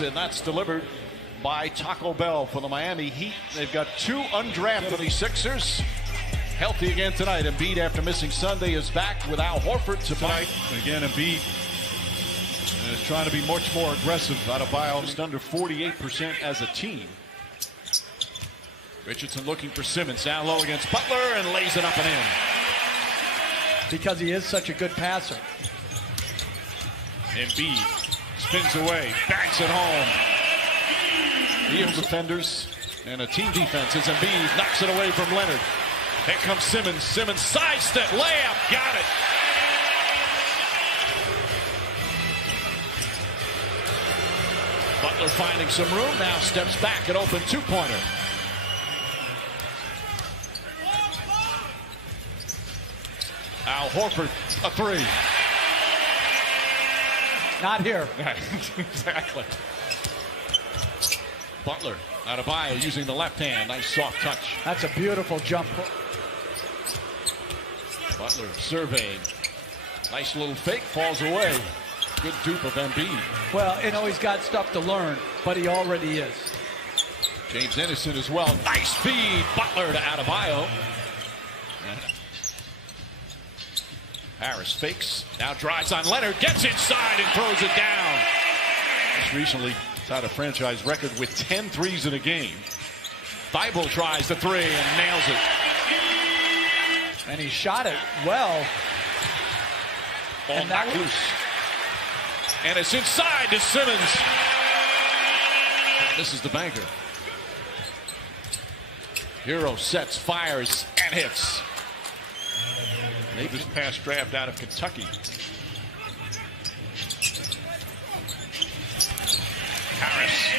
And that's delivered by Taco Bell for the Miami Heat. They've got two undrafted 76ers. Healthy again tonight. Embiid, after missing Sunday, is back with Al Horford tonight. Again, Embiid is trying to be much more aggressive. Adebayo Just under 48% as a team. Richardson looking for Simmons. Down low against Butler and lays it up and in. Because he is such a good passer. Embiid spins away, banks it home. Field defenders and a team defense as Embiid knocks it away from Leonard. Here comes Simmons. Simmons sidestep, layup, got it. Butler finding some room, now steps back, an open two-pointer. Al Horford, a three. Not here. Exactly. Butler, Adebayo using the left hand. Nice soft touch. That's a beautiful jump. Butler surveyed. Nice little fake, falls away. Good dupe of Embiid. Well, he's got stuff to learn, but he already is. James Innocent as well. Nice feed. Butler to Adebayo. Harris fakes, now drives on Leonard, gets inside and throws it down. Just recently tied a franchise record with 10 threes in a game. Thibault tries the three and nails it. And he shot it well. Ball knocked loose. And it's inside to Simmons. This is the banker. Hero sets, fires, and hits. This past draft out of Kentucky. Harris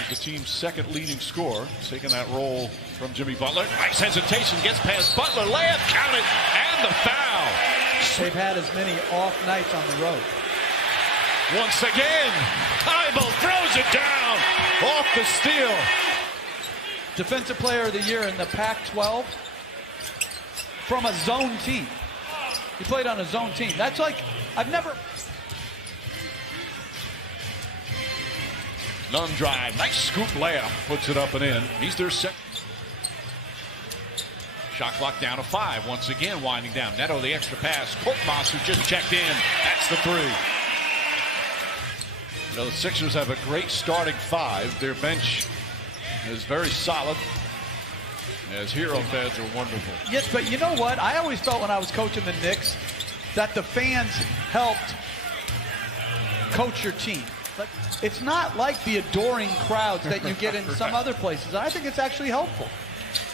is the team's second leading scorer, taking that role from Jimmy Butler. Nice hesitation, gets past Butler, layup, count it, and the foul. They've had as many off nights on the road. Once again, Thibault throws it down off the steal. Defensive Player of the Year in the Pac-12 from a zone team. He played on a zone team. That's like, I've never... Nunn drive, nice scoop layup, puts it up and in. He's their second. Shot clock down to 5. Once again, winding down. Neto, the extra pass. Korkmaz, who just checked in. That's the three. The Sixers have a great starting 5. Their bench is very solid. As hero fans are wonderful. Yes, but you know what? I always felt when I was coaching the Knicks that the fans helped coach your team. But it's not like the adoring crowds that you get in some other places. I think it's actually helpful.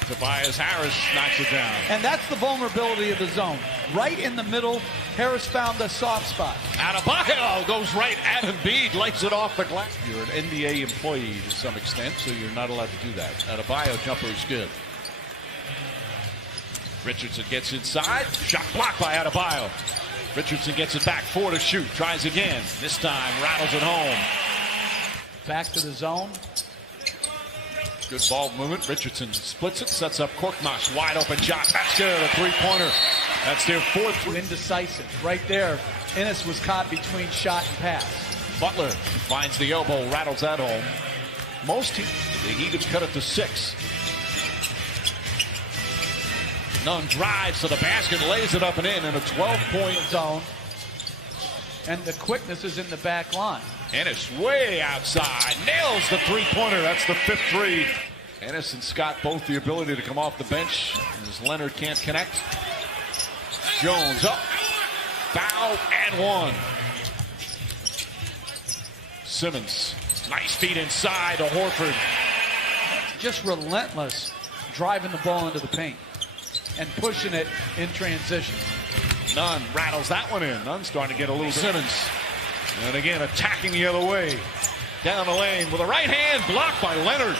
Tobias Harris knocks it down. And that's the vulnerability of the zone. Right in the middle, Harris found the soft spot. Adebayo goes right at Embiid, lights it off the glass. You're an NBA employee to some extent, so you're not allowed to do that. Adebayo jumper is good. Richardson gets inside. Shot blocked by Adebayo. Richardson gets it back, 4 to shoot. Tries again. This time rattles it home. Back to the zone. Good ball movement. Richardson splits it, sets up Korkmaz. Wide open shot. That's good. A three-pointer. That's their 4th. Indecisive. Right there. Ennis was caught between shot and pass. Butler finds the elbow, rattles that home. Most teams, the Heat have cut it to 6. Nunn drives to the basket, lays it up and in a 12-point zone. And the quickness is in the back line. Ennis way outside, nails the three-pointer. That's the 5th three. Ennis and Scott both the ability to come off the bench as Leonard can't connect. Jones up, foul and 1. Simmons, nice feed inside to Horford. Just relentless driving the ball into the paint and pushing it in transition. Nunn rattles that one in. Nunn starting to get a little Simmons. And again, attacking the other way. Down the lane with a right hand, blocked by Leonard.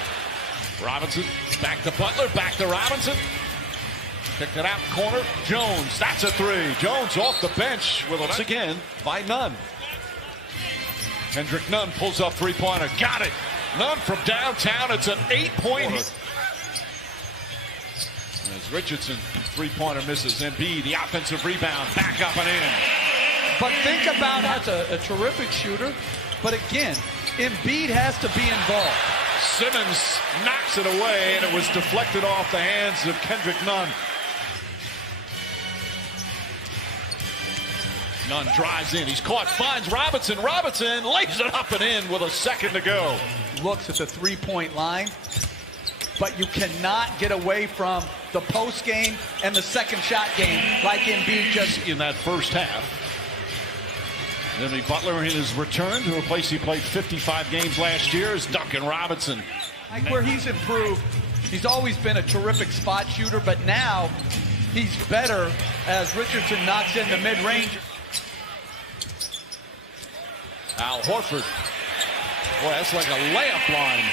Robinson, back to Butler, back to Robinson. Picked it out, corner, Jones, that's a 3. Jones off the bench with once again by Nunn. Kendrick Nunn pulls up three-pointer, got it. Nunn from downtown, it's an 8-point. As Richardson, three-pointer misses. Embiid, the offensive rebound, back up and in. But think about that's a terrific shooter. But again, Embiid has to be involved. Simmons knocks it away, and it was deflected off the hands of Kendrick Nunn. Nunn drives in. He's caught, finds Robinson. Robinson lays it up and in with a second to go. Looks at the three-point line, but you cannot get away from the post game and the second shot game like Embiid just in that first half. Jimmy Butler in his return to a place he played 55 games last year is Duncan Robinson. like where he's improved. He's always been a terrific spot shooter, but now he's better as Richardson knocks in the mid-range. Al Horford. Boy, that's like a layup line.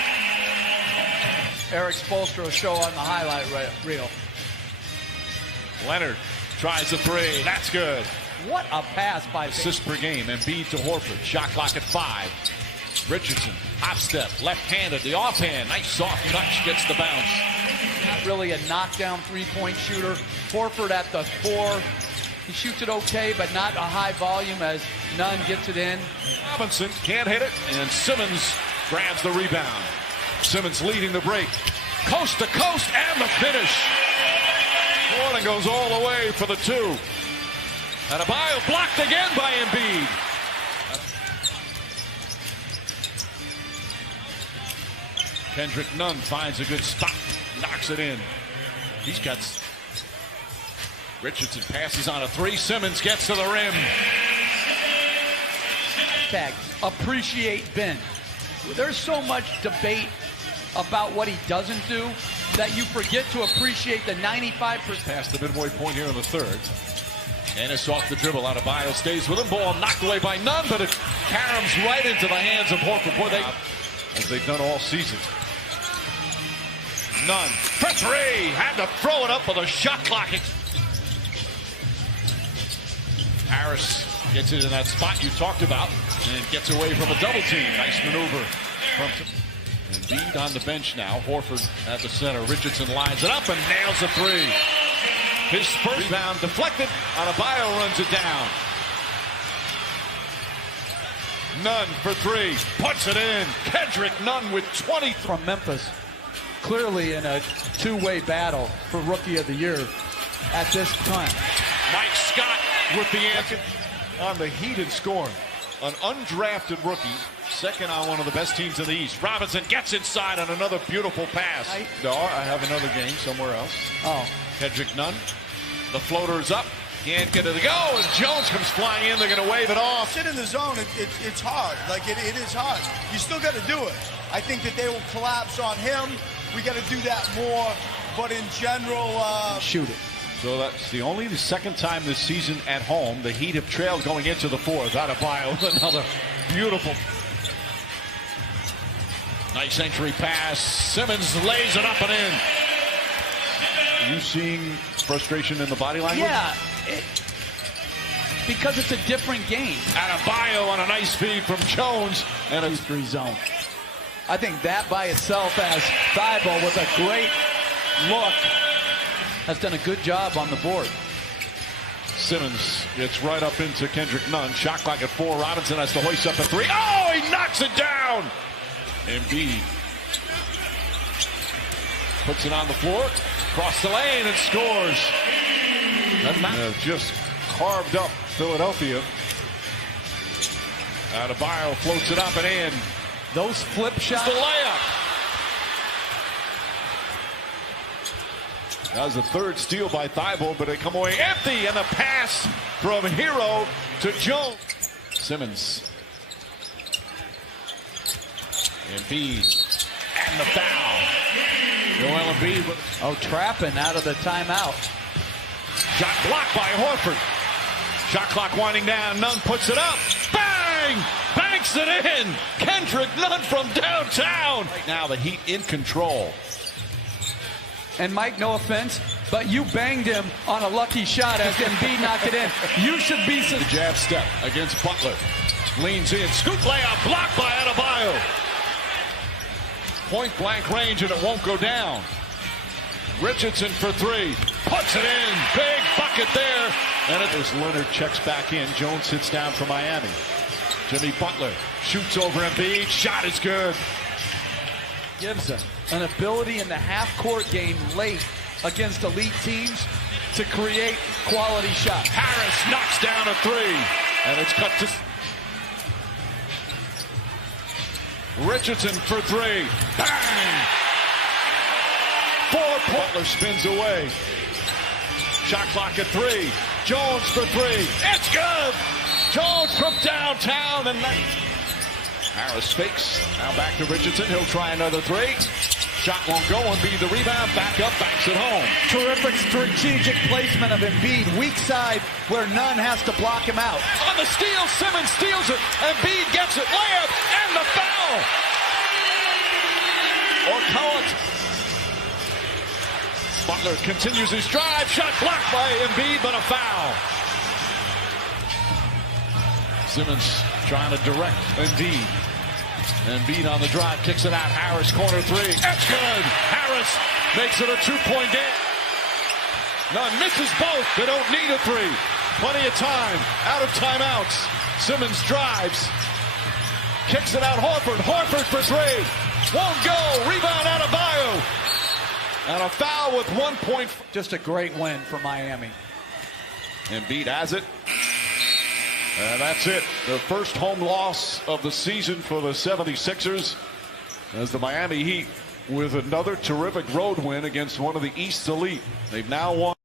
Eric Spoelstra show on the highlight reel. Leonard tries the three. That's good. What a pass by Assists per game. Embiid to Horford. Shot clock at 5. Richardson, hop step, left-handed, the offhand. Nice soft touch, gets the bounce. Not really a knockdown three-point shooter. Horford at the 4. He shoots it okay, but not a high volume as Nunn gets it in. Robinson can't hit it, and Simmons grabs the rebound. Simmons leading the break. Coast to coast, and the finish. Gordon goes all the way for the 2. And Adebayo blocked again by Embiid. Kendrick Nunn finds a good spot, knocks it in. He's got... Richardson passes on a 3. Simmons gets to the rim. Tag. Appreciate Ben. There's so much debate about what he doesn't do that you forget to appreciate the 95%. Past the midway point here in the third. Ennis off the dribble. Adebayo stays with him. Ball knocked away by Nunn, but it caroms right into the hands of Horford. Boy, as they've done all season. Nunn for 3. Had to throw it up with a shot clock. Harris gets it in that spot you talked about and gets away from a double team. Nice maneuver from Embiid on the bench now. Horford at the center. Richardson lines it up and nails a 3. His first rebound deflected. Adebayo runs it down. Nunn for 3. Puts it in. Kendrick Nunn with 20 from Memphis. Clearly in a two-way battle for Rookie of the Year at this time. Mike Scott with the answer on the Heat in scoring. An undrafted rookie, second on one of the best teams in the East. Robinson gets inside on another beautiful pass. No, I have another game somewhere else. Oh. Kendrick Nunn. The floater is up. Can't get it to go. And Jones comes flying in. They're going to wave it off. Sit in the zone. It's hard. Like, it is hard. You still got to do it. I think that they will collapse on him. We got to do that more. But in general... shoot it. So that's the second time this season at home the Heat have trailed going into the 4th. Adebayo with another beautiful. Nice entry pass. Simmons lays it up and in. Are you seeing frustration in the body language? Yeah, because it's a different game. Adebayo on a nice feed from Jones and a 3 zone. I think that by itself as Thibault with a great look has done a good job on the board. Simmons gets right up into Kendrick Nunn. Shot clock at 4. Robinson has to hoist up a 3. Oh, he knocks it down. Embiid puts it on the floor, across the lane, and scores. Just carved up Philadelphia. Adebayo floats it up and in. Those flip shots. The layup. That was the 3rd steal by Thibault, But they come away empty, and the pass from Hero to Jones. Simmons. Embiid. And the foul. Joel Embiid. Trapping out of the timeout. Shot blocked by Horford. Shot clock winding down. Nunn puts it up. Bang! Banks it in. Kendrick Nunn from downtown. Right now, the Heat in control. And Mike, no offense, but you banged him on a lucky shot as Embiid knocked it in. You should be... The jab step against Butler. Leans in. Scoop layup. Blocked by Adebayo. Point blank range, and it won't go down. Richardson for 3. Puts it in. Big bucket there. And as Leonard checks back in, Jones sits down for Miami. Jimmy Butler Shoots over Embiid. Shot is good. Gives them an ability in the half-court game late against elite teams to create quality shots. Harris knocks down a three. And it's cut to Richardson for three. Bang! 4 Butler spins away. Shot clock at 3. Jones for 3. It's good! Jones from downtown and Harris fakes. Now back to Richardson. He'll try another 3. Shot won't go. Embiid the rebound. Back up. Banks it home. Terrific strategic placement of Embiid. Weak side where none has to block him out. On the steal, Simmons steals it. Embiid gets it. Layup and the foul. Or call it. Butler continues his drive. Shot blocked by Embiid, but a foul. Simmons trying to direct Embiid. Embiid on the drive, kicks it out. Harris, corner 3. That's good. Harris makes it a 2-point game. None misses both. They don't need a 3. Plenty of time. Out of timeouts. Simmons drives. Kicks it out. Horford. Horford for 3. Won't go. Rebound out of Bio. And a foul with 1 point. Just a great win for Miami. Embiid has it. And that's it. The first home loss of the season for the 76ers as the Miami Heat with another terrific road win against one of the East's elite. They've now won.